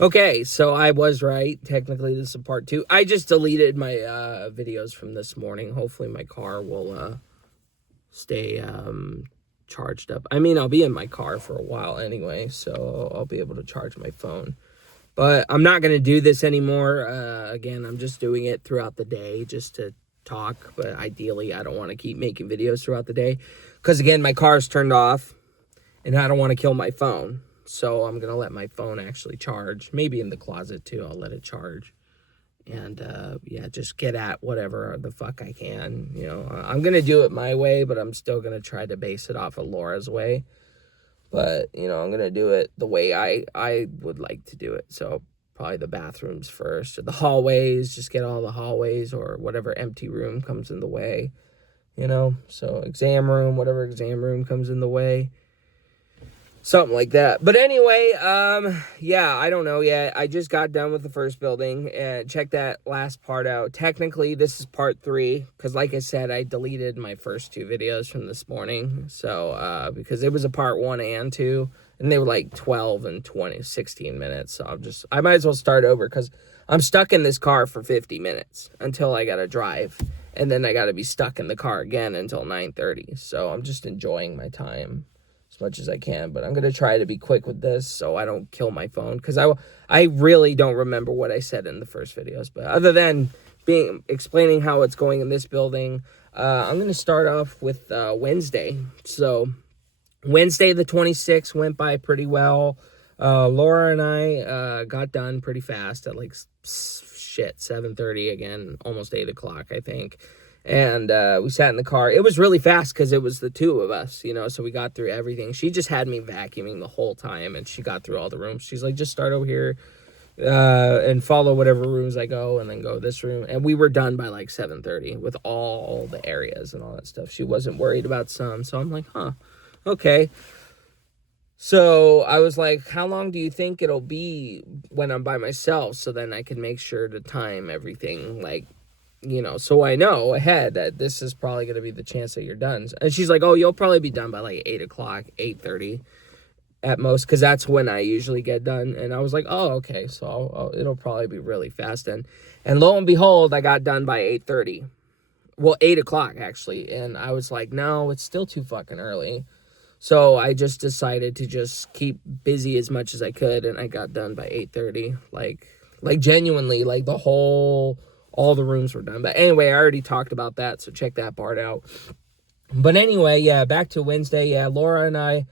Okay, so I was right. Technically, this is part 2. I just deleted my videos from this morning. Hopefully, my car will stay charged up. I mean, I'll be in my car for a while anyway, so I'll be able to charge my phone. But I'm not going to do this anymore. Again, I'm just doing it throughout the day just to talk. But ideally, I don't want to keep making videos throughout the day. Because, again, my car's turned off, and I don't want to kill my phone. So I'm going to let my phone actually charge. Maybe in the closet, too. I'll let it charge. And, yeah, just get at whatever the fuck I can. You know, I'm going to do it my way, but I'm still going to try to base it off of Laura's way. But, you know, I'm going to do it the way I would like to do it. So probably the bathrooms first, or the hallways, just get all the hallways or whatever empty room comes in the way, you know. So exam room, whatever exam room comes in the way. Something like that. But anyway, yeah, I don't know yet. I just got done with the first building and check that last part out. Technically, this is part 3 because, like I said, I deleted my first 2 videos from this morning. So, because it was a part 1 and 2, and they were like 12 and 20, 16 minutes. So I might as well start over because I'm stuck in this car for 50 minutes until I got to drive. And then I got to be stuck in the car again until 9:30. So I'm just enjoying my time as much as I can, but I'm going to try to be quick with this so I don't kill my phone, because I really don't remember what I said in the first videos, but other than explaining how it's going in this building, I'm going to start off with Wednesday. So Wednesday the 26th went by pretty well. Laura and I got done pretty fast at like 7:30 again, almost 8 o'clock, I think. And we sat in the car. It was really fast because it was the 2 of us, you know, so we got through everything. She just had me vacuuming the whole time, and she got through all the rooms. She's like, just start over here and follow whatever rooms I go, and then go this room. And we were done by like 7:30 with all the areas and all that stuff. She wasn't worried about some, so I'm like, huh, okay. So I was like, how long do you think it'll be when I'm by myself, so then I can make sure to time everything, like, you know, so I know ahead that this is probably going to be the chance that you're done. And she's like, oh, you'll probably be done by like 8 o'clock, 8:30 at most, because that's when I usually get done. And I was like, oh, okay, so it'll probably be really fast. And lo and behold, I got done by 8:30. Well, 8 o'clock, actually. And I was like, no, it's still too fucking early. So I just decided to just keep busy as much as I could, and I got done by 8:30. Like genuinely, like all the rooms were done. But anyway, I already talked about that, so check that part out. But anyway, yeah, back to Wednesday. Yeah, Laura and I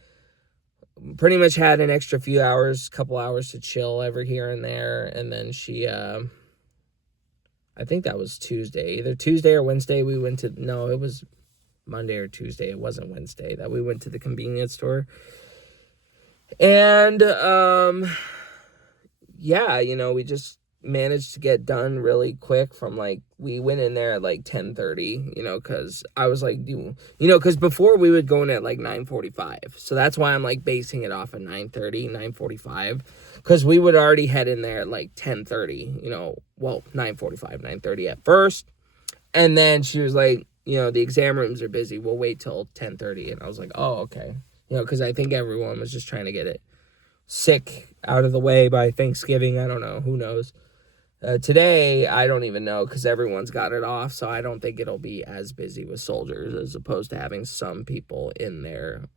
pretty much had an extra couple hours to chill over here and there. And then she, I think that was Tuesday. Either Tuesday or Wednesday, it was Monday or Tuesday. It wasn't Wednesday that we went to the convenience store. And, yeah, you know, we just managed to get done really quick from we went in there at like 10:30, you know, because I was like, you know, because before we would go in at like 9:45. So that's why I'm like basing it off of 9:30, 9:45, because we would already head in there at like 10:30, you know, well, 9:45, 9:30 at first. And then she was like, you know, the exam rooms are busy. We'll wait till 10:30. And I was like, oh, okay. You know, because I think everyone was just trying to get it sick out of the way by Thanksgiving. I don't know. Who knows? Today, I don't even know, because everyone's got it off, so I don't think it'll be as busy with soldiers as opposed to having some people in their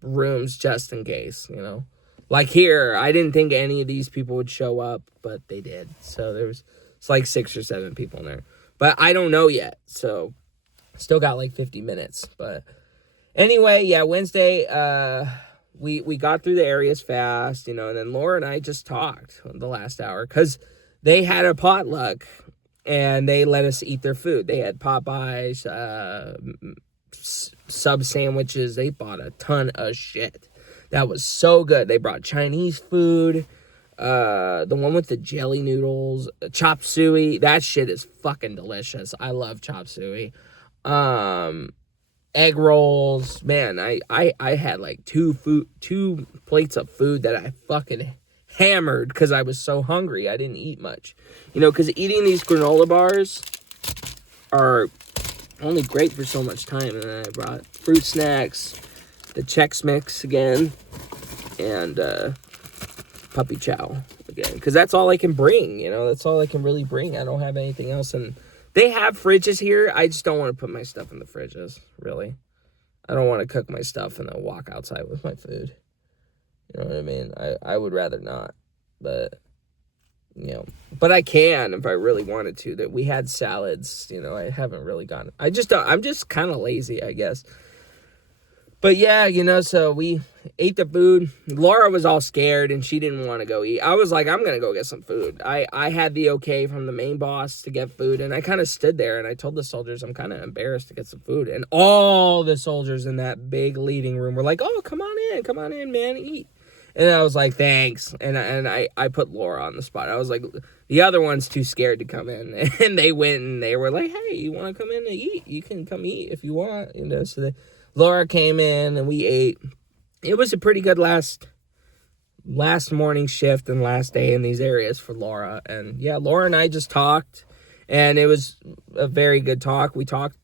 rooms just in case, you know. Like here, I didn't think any of these people would show up, but they did. So it's like 6 or 7 people in there. But I don't know yet, so still got like 50 minutes. But anyway, yeah, Wednesday, we got through the areas fast, you know, and then Laura and I just talked the last hour, because they had a potluck, and they let us eat their food. They had Popeyes, sub sandwiches. They bought a ton of shit. That was so good. They brought Chinese food, the one with the jelly noodles, chop suey. That shit is fucking delicious. I love chop suey. Egg rolls. Man, I had like two plates of food that I fucking hammered because I was so hungry. I didn't eat much, you know, because eating these granola bars are only great for so much time. And then I brought fruit snacks, the Chex Mix again, and puppy chow. again. Because that's all I can bring, you know? That's all I can really bring. I don't have anything else. And they have fridges here. I just don't want to put my stuff in the fridges, really. I don't want to cook my stuff and then walk outside with my food. You know what I mean? I would rather not. But, you know. But I can if I really wanted to. That we had salads. You know, I haven't really gotten... I'm just kind of lazy, I guess. But yeah, you know, so we ate the food. Laura was all scared and she didn't want to go eat. I was like, I'm going to go get some food. I had the okay from the main boss to get food. And I kind of stood there and I told the soldiers I'm kind of embarrassed to get some food. And all the soldiers in that big leading room were like, oh, come on in, man, eat. And I was like, thanks. And I put Laura on the spot. I was like, the other one's too scared to come in. And they went and they were like, hey, you want to come in and eat? You can come eat if you want. You know, so Laura came in and we ate. It was a pretty good last morning shift and last day in these areas for Laura. And yeah, Laura and I just talked and it was a very good talk. We talked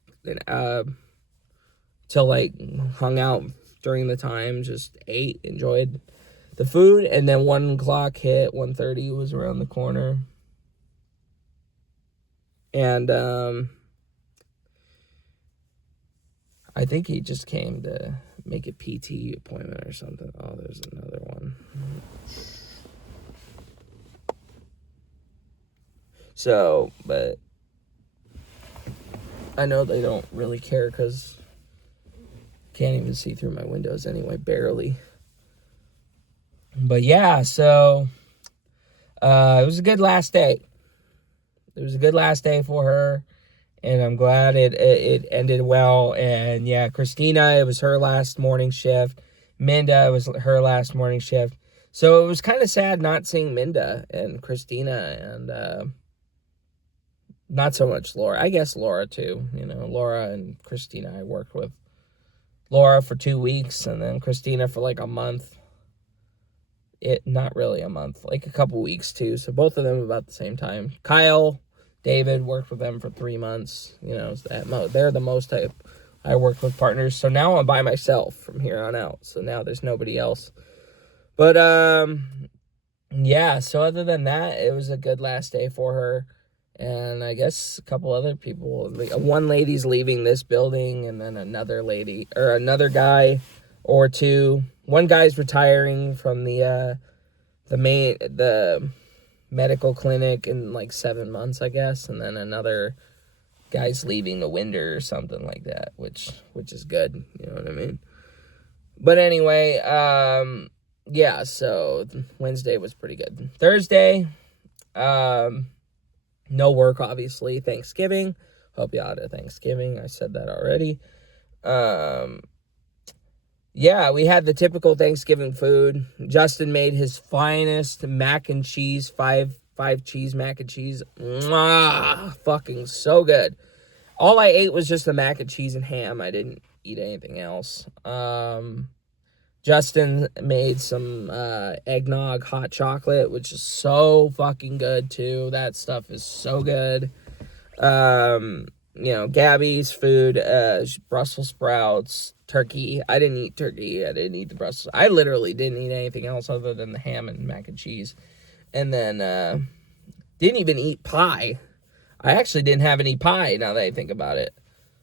till like hung out during the time, just ate, enjoyed the food. And then 1 o'clock hit, 1:30 was around the corner. And, I think he just came to make a PT appointment or something. Oh, there's another one. So, but I know they don't really care because can't even see through my windows anyway, barely. But yeah, so it was a good last day. It was a good last day for her. And I'm glad it ended well. And yeah, Christina, it was her last morning shift. Minda, it was her last morning shift. So it was kind of sad not seeing Minda and Christina and not so much Laura. I guess Laura too. You know, Laura and Christina, I worked with Laura for 2 weeks and then Christina for like a month. Not really a month, like a couple weeks too. So both of them about the same time. Kyle, David worked with them for 3 months. You know, they're the most I worked with partners. So now I'm by myself from here on out. So now there's nobody else. But yeah. So other than that, it was a good last day for her. And I guess a couple other people. One lady's leaving this building, and then another guy or two. One guy's retiring from the medical clinic in like 7 months, I guess, and then another guy's leaving the winter or something like that, which is good, you know what I mean? But anyway, yeah, so Wednesday was pretty good. Thursday, no work, obviously. Thanksgiving. Hope you had a Thanksgiving. I said that already. Yeah, we had the typical Thanksgiving food. Justin made his finest mac and cheese, five cheese mac and cheese. Mwah, fucking so good. All I ate was just the mac and cheese and ham. I didn't eat anything else. Justin made some eggnog hot chocolate, which is so fucking good too. That stuff is so good. You know, Gabby's food, Brussels sprouts, turkey. I didn't eat turkey. I didn't eat the Brussels. I literally didn't eat anything else other than the ham and mac and cheese. And then didn't even eat pie. I actually didn't have any pie now that I think about it.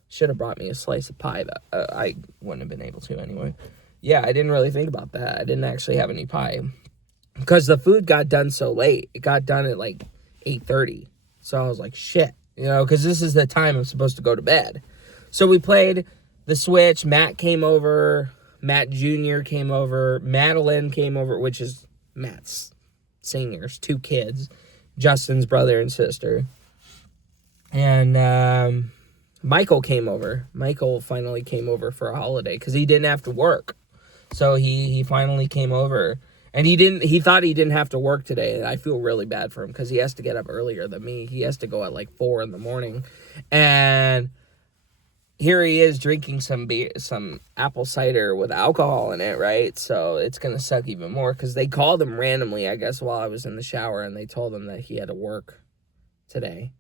Should have brought me a slice of pie. That I wouldn't have been able to anyway. Yeah, I didn't really think about that. I didn't actually have any pie. Because the food got done so late. It got done at like 8:30. So I was like, shit. You know, because this is the time I'm supposed to go to bed. So we played the Switch. Matt came over. Matt Jr. came over. Madeline came over, which is Matt's singers, 2 kids. Justin's brother and sister. And Michael came over. Michael finally came over for a holiday because he didn't have to work. So he finally came over. And he thought he didn't have to work today. And I feel really bad for him because he has to get up earlier than me. He has to go at like 4 a.m. And here he is drinking some apple cider with alcohol in it, right? So it's going to suck even more because they called him randomly, I guess, while I was in the shower. And they told him that he had to work today.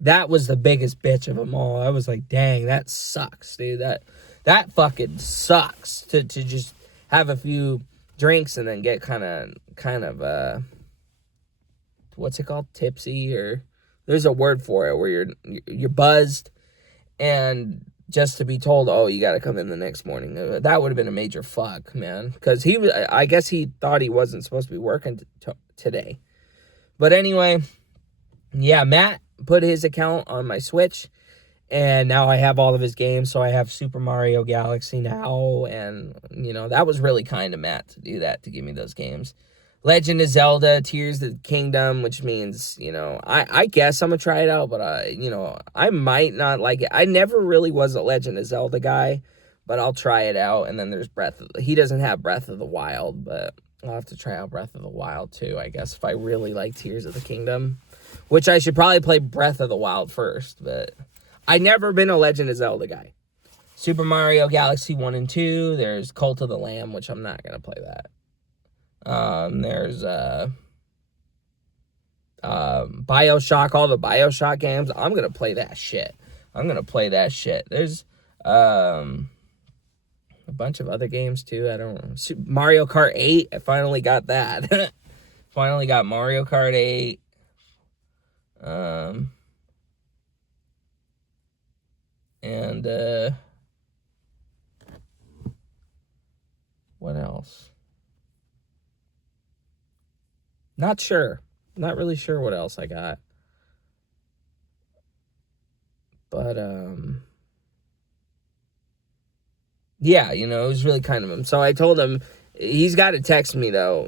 That was the biggest bitch of them all. I was like, dang, that sucks, dude. That fucking sucks to just have a few drinks and then get kind of what's it called? Tipsy, or there's a word for it where you're buzzed, and just to be told, oh, you got to come in the next morning. That would have been a major fuck, man. Because I guess he thought he wasn't supposed to be working today. But anyway, yeah, Matt put his account on my Switch, and now I have all of his games. So I have Super Mario Galaxy now, and, that was really kind of Matt to do that, to give me those games. Legend of Zelda, Tears of the Kingdom, which means, I guess I'm going to try it out, but, I might not like it. I never really was a Legend of Zelda guy, but I'll try it out. And then there's he doesn't have Breath of the Wild, but I'll have to try out Breath of the Wild too, I guess, if I really like Tears of the Kingdom, which I should probably play Breath of the Wild first, but I've never been a Legend of Zelda guy. Super Mario Galaxy 1 and 2, there's Cult of the Lamb, which I'm not going to play that. There's BioShock, all the BioShock games. I'm gonna play that shit. There's a bunch of other games too. I don't know. Mario Kart 8. I finally got that. Finally got Mario Kart 8. And what else? Not sure. Not really sure what else I got. But, yeah, it was really kind of him. So I told him, he's got to text me, though,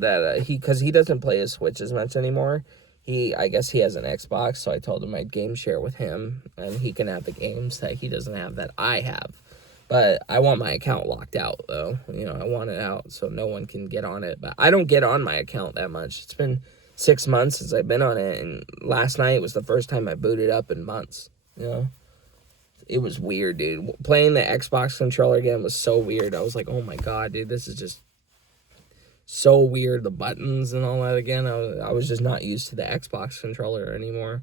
that because he doesn't play his Switch as much anymore. I guess he has an Xbox, so I told him I'd game share with him, and he can have the games that he doesn't have that I have. But I want my account locked out, though. I want it out so no one can get on it. But I don't get on my account that much. It's been 6 months since I've been on it, and last night was the first time I booted up in months, It was weird, dude. Playing the Xbox controller again was so weird. I was like, oh my God, dude, this is just so weird. The buttons and all that again. I was just not used to the Xbox controller anymore,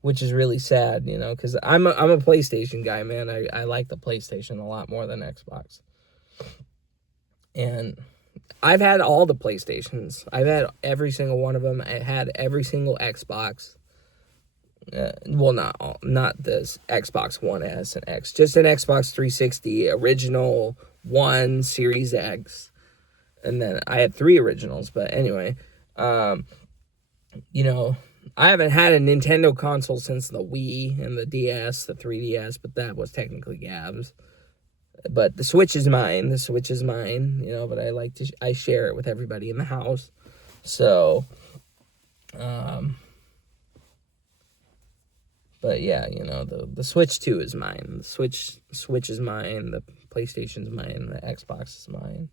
which is really sad, because I'm a PlayStation guy, man. I like the PlayStation a lot more than Xbox. And I've had all the PlayStations. I've had every single one of them. I had every single Xbox. Well, not this Xbox One S and X. Just an Xbox 360, original, one, Series X. And then I had 3 originals, but anyway, I haven't had a Nintendo console since the Wii and the DS, the 3DS, but that was technically Gab's. But the Switch is mine. But I share it with everybody in the house. So, but yeah, the Switch 2 is mine. The Switch is mine. The PlayStation's mine. The Xbox is mine.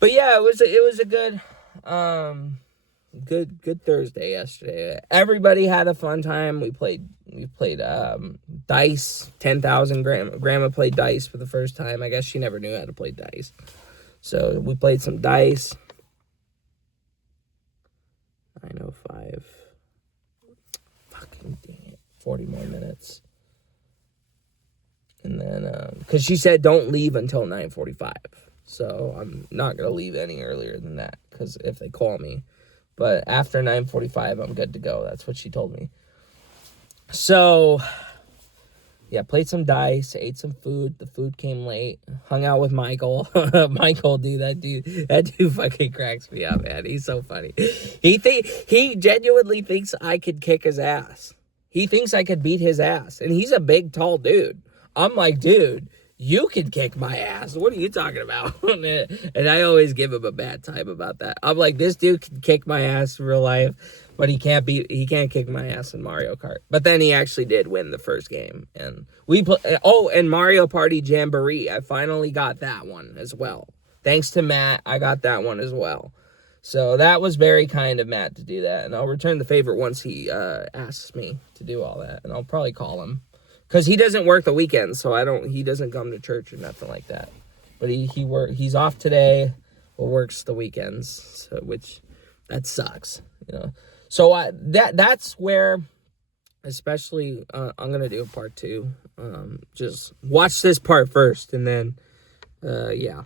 But yeah, it was a good Thursday yesterday. Everybody had a fun time. We played dice, 10,000. Grandma played dice for the first time. I guess she never knew how to play dice. So we played some dice. 9:05. Fucking dang it. 40 more minutes. And then, because she said don't leave until 9:45. So I'm not going to leave any earlier than that, because if they call me. But after 9:45, I'm good to go. That's what she told me. So, yeah, played some dice, ate some food. The food came late. Hung out with Michael. Michael, dude, that dude fucking cracks me up, man. He's so funny. He genuinely thinks I could kick his ass. He thinks I could beat his ass. And he's a big, tall dude. I'm like, dude, you can kick my ass. What are you talking about? And I always give him a bad time about that. I'm like, this dude can kick my ass in real life, but he can't kick my ass in Mario Kart. But then he actually did win the first game. And and Mario Party Jamboree. I finally got that one as well. Thanks to Matt, I got that one as well. So that was very kind of Matt to do that. And I'll return the favor once he asks me to do all that. And I'll probably call him. Because he doesn't work the weekends, so he doesn't come to church or nothing like that. But he's off today, or works the weekends, so that sucks, So that's where, especially, I'm gonna do a part 2. Just watch this part first, and then, yeah.